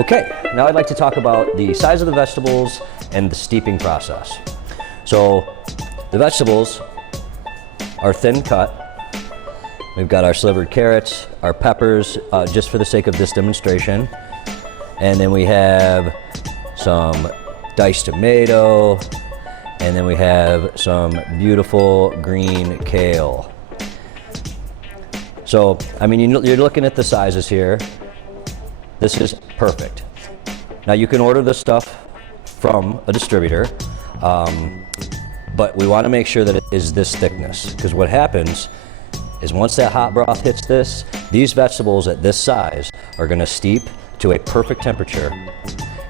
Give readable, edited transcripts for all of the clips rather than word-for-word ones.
Okay, now I'd like to talk about the size of the vegetables and the steeping process. So the vegetables are thin cut. We've got our slivered carrots, our peppers, just for the sake of this demonstration. And then we have some diced tomato, and then we have some beautiful green kale. So, I mean, you're looking at the sizes here. This is perfect. Now you can order this stuff from a distributor, but we want to make sure that it is this thickness, because what happens is once that hot broth hits this, these vegetables at this size are going to steep to a perfect temperature.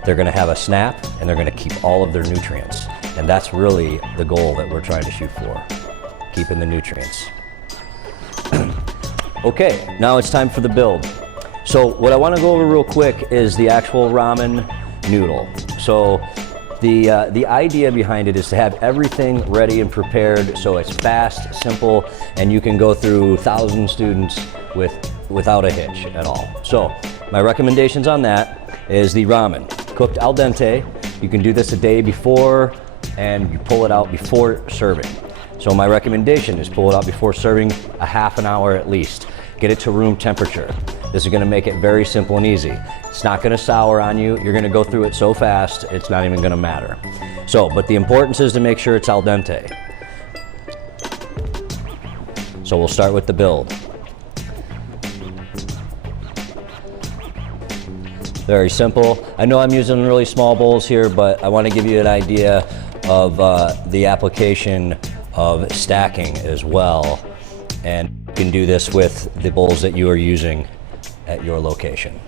They're going to have a snap, and they're going to keep all of their nutrients. And that's really the goal that we're trying to shoot for, keeping the nutrients. Okay, now it's time for the build. So what I want to go over real quick is the actual ramen noodle. So the idea behind it is to have everything ready and prepared so it's fast, simple, and you can go through 1,000 students without a hitch at all. So my recommendations on that is the ramen, cooked al dente. You can do this a day before and you pull it out before serving. So my recommendation is pull it out before serving a half an hour at least. Get it to room temperature. This is going to make it very simple and easy. It's not going to sour on you. You're going to go through it so fast, it's not even going to matter. So, but the importance is to make sure it's al dente. So we'll start with the build. Very simple. I know I'm using really small bowls here, but I want to give you an idea of the application of stacking as well. And you can do this with the bowls that you are using at your location.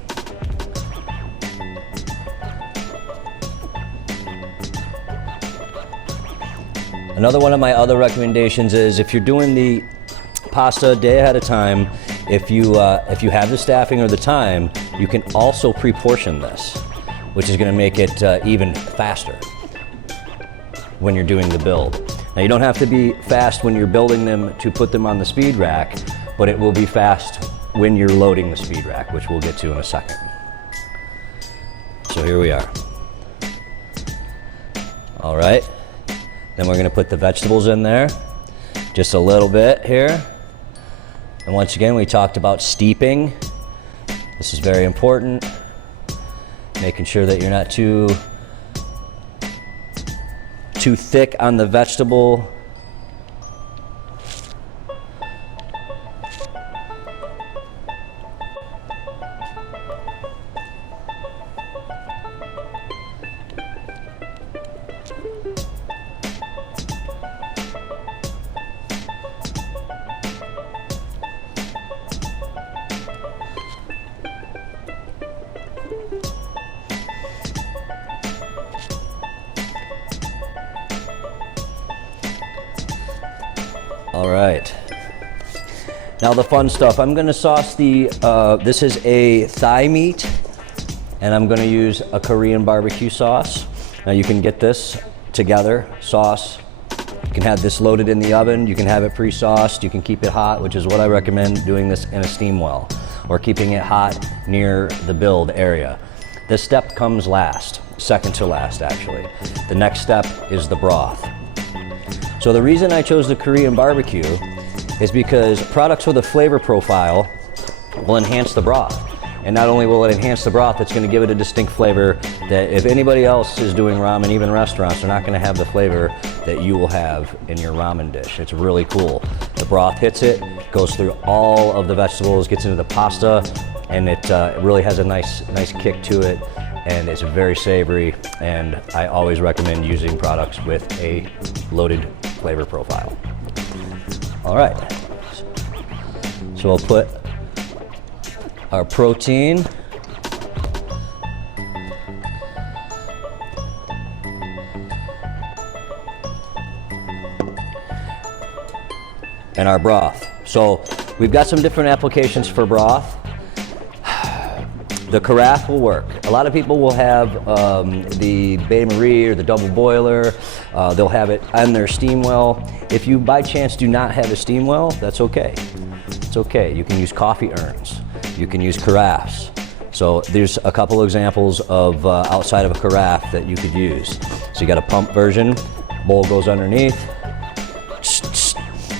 Another one of my other recommendations is if you're doing the pasta a day ahead of time, if you have the staffing or the time, you can also pre-portion this, which is going to make it even faster when you're doing the build. Now you don't have to be fast when you're building them to put them on the speed rack, but it will be fast when you're loading the speed rack, which we'll get to in a second. So here we are. All right, then we're gonna put the vegetables in there, just a little bit here. And once again, we talked about steeping. This is very important, making sure that you're not too thick on the vegetable. All right, now the fun stuff. I'm gonna sauce the, this is a thigh meat, and I'm gonna use a Korean barbecue sauce. Now you can get this together, sauce. You can have this loaded in the oven, you can have it pre-sauced, you can keep it hot, which is what I recommend doing this in a steam well, or keeping it hot near the build area. This step comes last, second to last actually. The next step is the broth. So the reason I chose the Korean barbecue is because products with a flavor profile will enhance the broth. And not only will it enhance the broth, it's going to give it a distinct flavor that if anybody else is doing ramen, even restaurants, they're not going to have the flavor that you will have in your ramen dish. It's really cool. The broth hits it, goes through all of the vegetables, gets into the pasta, and it really has a nice kick to it. And it's very savory, and I always recommend using products with a loaded flavor profile. All right, so we'll put our protein, and our broth. So we've got some different applications for broth. The carafe will work. A lot of people will have the bain marie or the double boiler. They'll have it on their steam well. If you by chance do not have a steam well, that's okay. It's okay. You can use coffee urns. You can use carafes. So there's a couple examples of outside of a carafe that you could use. So you got a pump version, bowl goes underneath.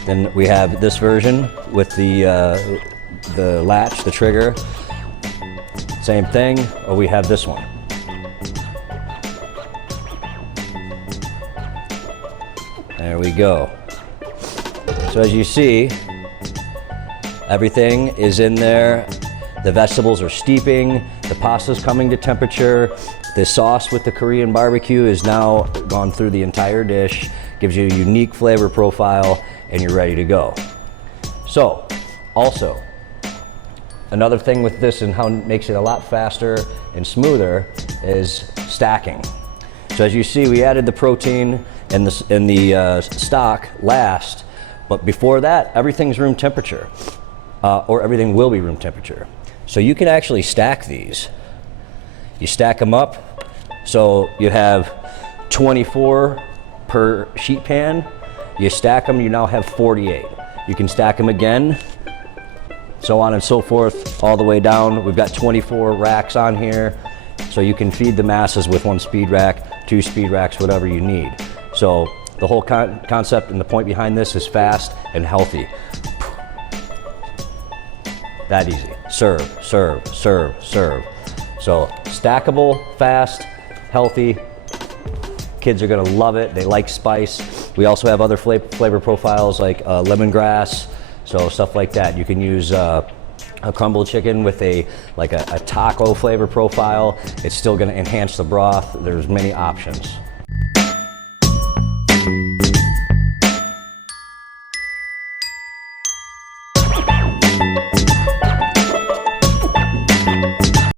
Then we have this version with the latch, the trigger. Same thing, or we have this one. There we go. So as you see, everything is in there. The vegetables are steeping, the pasta's coming to temperature. The sauce with the Korean barbecue is now gone through the entire dish, gives you a unique flavor profile, and you're ready to go. So, also, another thing with this and how it makes it a lot faster and smoother is stacking. So as you see, we added the protein and the stock last, but before that, everything's room temperature, or everything will be room temperature. So you can actually stack these. You stack them up, so you have 24 per sheet pan. You stack them, you now have 48. You can stack them again, so on and so forth, all the way down. We've got 24 racks on here, so you can feed the masses with 1 speed rack, 2 speed racks, whatever you need. So the whole concept and the point behind this is fast and healthy. That easy. Serve, serve, serve, serve. So stackable, fast, healthy. Kids are gonna love it. They like spice. We also have other flavor profiles like lemongrass, so stuff like that. You can use a crumbled chicken with a taco flavor profile. It's still gonna enhance the broth. There's many options.